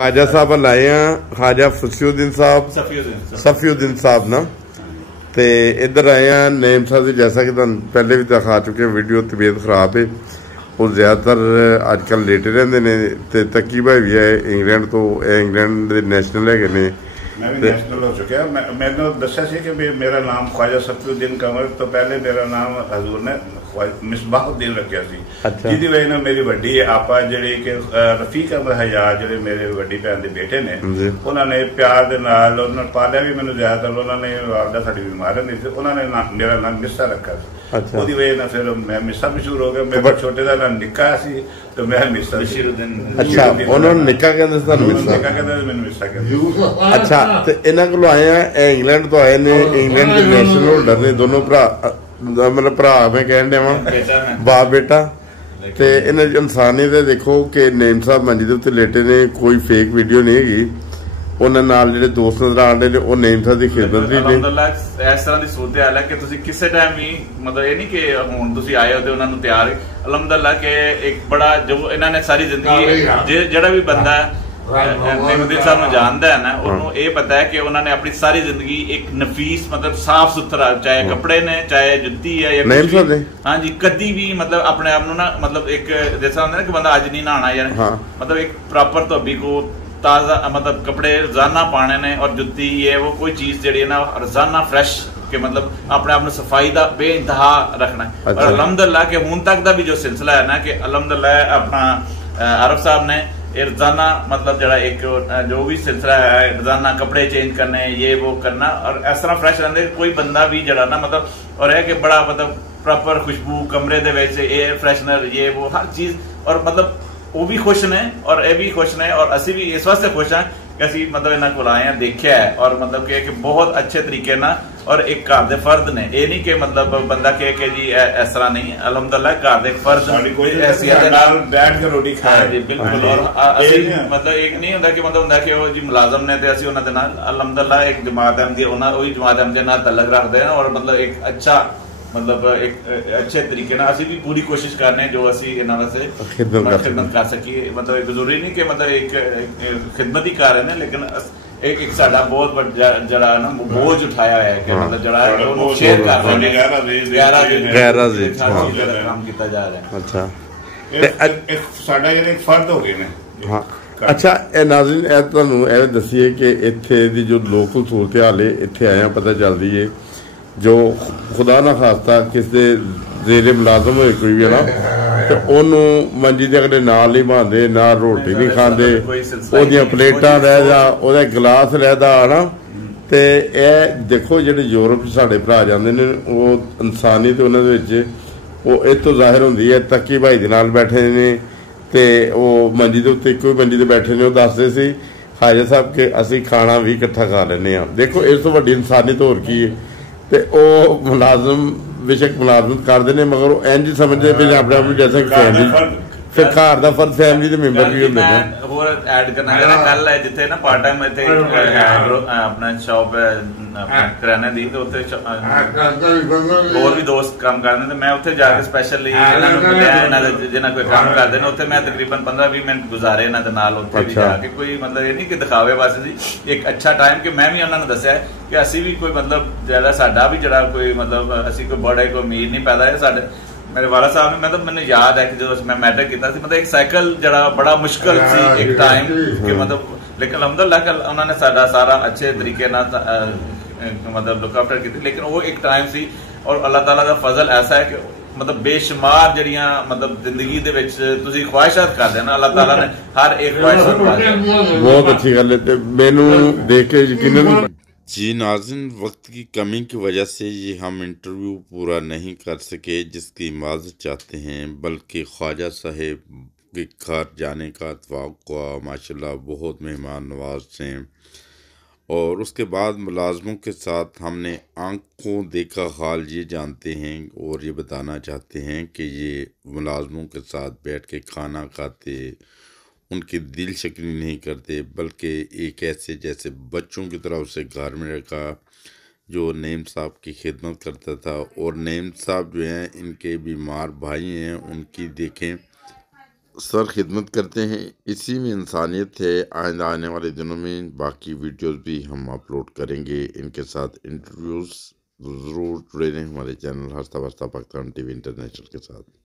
ख्वाजा साहब लाए हैं, ख्वाजा फसीउद्दीन साहब सफीउद्दीन साहब ना। तो इधर आए हैं नेम साहब जी, जैसा कि पहले भी दिखा चुके हैं, वीडियो तबीयत खराब है। वो ज़्यादातर अजकल लेटे रहते हैं। तो तकी भाई भी है इंग्लैंड तो, इंग्लैंड के नैशनल है ने। मैं भी नेशनल हो चुका। मैंने दसा सी कि मेरा नाम ख्वाजा सफीउद्दीन कंवर, तो पहले मेरा नाम हजूर ने मिसबाहुद्दीन रखा सी। अच्छा। जिहदी वजह नाल मेरी वड्डी आपा जिहड़ी कि रफीक अहमद हयात जिहड़े मेरे वड्डी भैन दे बेटे ने, उन्होंने प्यार दे नाल उन्होंने पालिया भी मैनूं ज़्यादातर। उन्होंने वालदा साडी बीमार नहीं थी, उन्होंने मेरा नाम मिस्सा रखा सी। अच्छा। उसदी वजह नाल फिर मैं मिस्सा मशहूर हो गया। मेरे छोटे दा नाम निक्का सी तो मैं मिस्सा। अच्छा, उन्होंने निक्का कहंदे सी, तुहानूं मिस्सा कहंदे मैनूं मिस्सा कहंदे। अच्छा, तो इन्हां कोलों आए हैं, इंग्लैंड तो आए ने, इंग्लैंड के नेशनल होल्डर ने दोनों भरा, मतलब भरा मैं कह देवां, बाप बेटा। तो इन्हें इंसानियत देखो कि नेम साहब मंजी के उत्ते लेटे ने, कोई फेक वीडियो नहीं हैगी। उन्होंने नाल जिहड़े दोस्त नजर आ रहे ने वो नेम साहब की खिदमत भी ने। इस तरह की सूरत हाल है कि तुसीं किसी टाइम भी, मतलब ये नहीं कि हुण तुसीं आए हो तो उन्होंने तैयार। अलहमदुलिल्लाह के एक बड़ा जो इन्होंने सारी जिंदगी जिहड़ा भी बंदा नेमुद्दीन साहब नूं जानदा है ना, उन्होंने ये पता है कि उन्होंने अपनी सारी जिंदगी एक नफीस, मतलब साफ सुथरा, चाहे कपड़े ने, चाहे जुत्ती है या हाँ जी, कदी भी मतलब अपने आप ना, मतलब एक जैसा होता है ना कि बंदा अज नहीं नहाना यार, मतलब एक प्रॉपर धोबी को ताज़ा, मतलब कपड़े रोजाना पाने ने और जुत्ती ये वो कोई चीज जी है ना रोजाना फ्रैश के, मतलब अपने आप सफाई का बेइंतहा रखना है। और अलहमदुलिल्लाह के हूं तक का भी जो सिलसिला है ना कि अलहमदुलिल्लाह अपना आरफ साहब ने रोजाना, मतलब जरा एक जो भी सिलसिला है रोजाना कपड़े चेंज करने, ये वो करना और इस तरह फ्रैश रहते कोई बंदा भी जरा ना, मतलब और है कि बड़ा मतलब प्रॉपर खुशबू कमरे दे विच, एयर फ्रैशनर, ये वो हर चीज, और मतलब वो भी खुश ने और ये भी खुश ने और असी भी इस वास्ते खुश हैं कि असी मतलब इन्हों को आए हैं, देखा है और मतलब कि बहुत अच्छे तरीके ना, और एक घर दे फर्द ने, ये नहीं कि मतलब बंदा कहे कि जी इस तरह नहीं, अलहमदुलिल्लाह घर दे फर्द बैठ के रोटी खाए जी बिल्कुल। और मतलब एक नहीं होता कि मतलब होंदा कि वो जी मुलाजम ने ते असी उन्हां दे नाल अलहमदुलिल्लाह एक जमात अहमदी वही जमात अहमदी नाल तल्लक रखते हैं और मतलब एक अच्छा, मतलब एक अच्छे तरीके ना असी भी पूरी कोशिश करने जो असी इन्हां वास्ते खिदमत कर सकीए। मतलब जरूरी नहीं कि मतलब एक खिदमत ही कर रहे हैं, लेकिन एक साडा बहुत जरा ना बोझ उठाया है कि मतलब जरा शेयर कर रहे हैं, काम किया जा रहा है। अच्छा, एक साडा एक फर्द हो गए ने। हाँ, अच्छा नाज़रीन, ਇਹ ਤੁਹਾਨੂੰ ਇਹ ਦੱਸੀਏ ਕਿ ਇੱਥੇ ਦੀ ਜੋ ਲੋਕਲ ਸੂਰਤ ਹਾਲ ਹੈ, ਇੱਥੇ ਆਇਆ ਪਤਾ ਚੱਲਦੀ ਹੈ जो खुदा ना खास्ता किसी जेरे मुलाजम होए कोई भी ना, तो उन्होंने मंजी के अगले नाल नहीं बांधे, ना रोटी नहीं खाते, ओदियां प्लेटां रह जा, ओदा गिलास रहदा ना। तो यह देखो जिहड़े यूरोप साडे भरा जांदे ने, वो इंसानियत उन्हां दे विच वो इह तों ज़ाहिर हुंदी है। तकी भाई दे नाल बैठे ने ते वो मंजी दे उत्ते इक्को मंजी ते बैठे ने, वो दसदे सी ख्वाजा साहब के असीं खाना भी इकट्ठा खा लैंदे आ। देखो इस तों वड्डी इंसानियत होर की है। ते ओ मुलाजम बेशक मुलाजमत करते हैं, मगर वो इंज समझते फिर अपने आप जैसे फैमिली, फिर घर का फर्द फैमिली के मैंबर भी होंगे ना। होर ऐड करना चाहना कल है जिथे ना पार्ट टाइम इत्थे अपना शॉप किराने दी, तो उत्थे होर भी दोस्त काम करते हैं। मैं उत्थे जाके स्पैशली जिन्हां कोई काम करते हैं उत्थे मैं तकरीबन 15-20 मिनट गुजारे इन्हां दे नाल, उत्थे भी जाके कोई मतलब ये नहीं कि दिखावे वास्ते सी, एक अच्छा टाइम कि मैं भी उन्होंने दस्सिया कि असी भी कोई मतलब ज्यादा साडा भी जरा कोई मतलब असी कोई बड़े कोई उम्मीद नहीं पैदा है साडे। मेरे वाला साहब ने मतलब मैंने याद है कि जो मैं मैट्रिक किया मतलब एक साइकिल जरा बड़ा मुश्किल सी एक टाइम कि मतलब, लेकिन अलहमदुलिल्लाह उन्होंने साडा सारा अच्छे तरीके ना मतलब लुक आफ्टर की, लेकिन वो एक टाइम सी और अल्लाह ताला का फजल ऐसा है कि मतलब बेशुमार जड़ियां मतलब जिंदगी दे विच तुसीं ख्वाहिशात करदे ना, अल्लाह ताला ने हर एक ख्वाहिश बहुत अच्छी गल है। मैनू देख के यकीनन जी नाज़रीन, वक्त की कमी की वजह से ये हम इंटरव्यू पूरा नहीं कर सके, जिसकी माज़रत चाहते हैं। बल्कि ख्वाजा साहब के घर जाने का इत्तेफाक हुआ, माशाल्लाह बहुत मेहमान नवाज हैं। और उसके बाद मुलाजमों के साथ हमने आंखों देखा हाल ये जानते हैं और ये बताना चाहते हैं कि ये मुलाजमों के साथ बैठ के खाना खाते, उनकी दिल शक्री नहीं करते, बल्कि एक ऐसे जैसे बच्चों की तरह उसे घर में रखा जो नेम साहब की खिदमत करता था। और नेम साहब जो हैं इनके बीमार भाई हैं, उनकी देखें سر خدمت کرتے ہیں، اسی میں انسانیت ہے۔ آئندہ آنے والے دنوں میں باقی ویڈیوز بھی ہم اپلوڈ کریں گے، ان کے ساتھ انٹرویوز ضرور جڑے رہیں ہمارے چینل ہرسہ برسہ پاکستان ٹی وی انٹرنیشنل کے ساتھ۔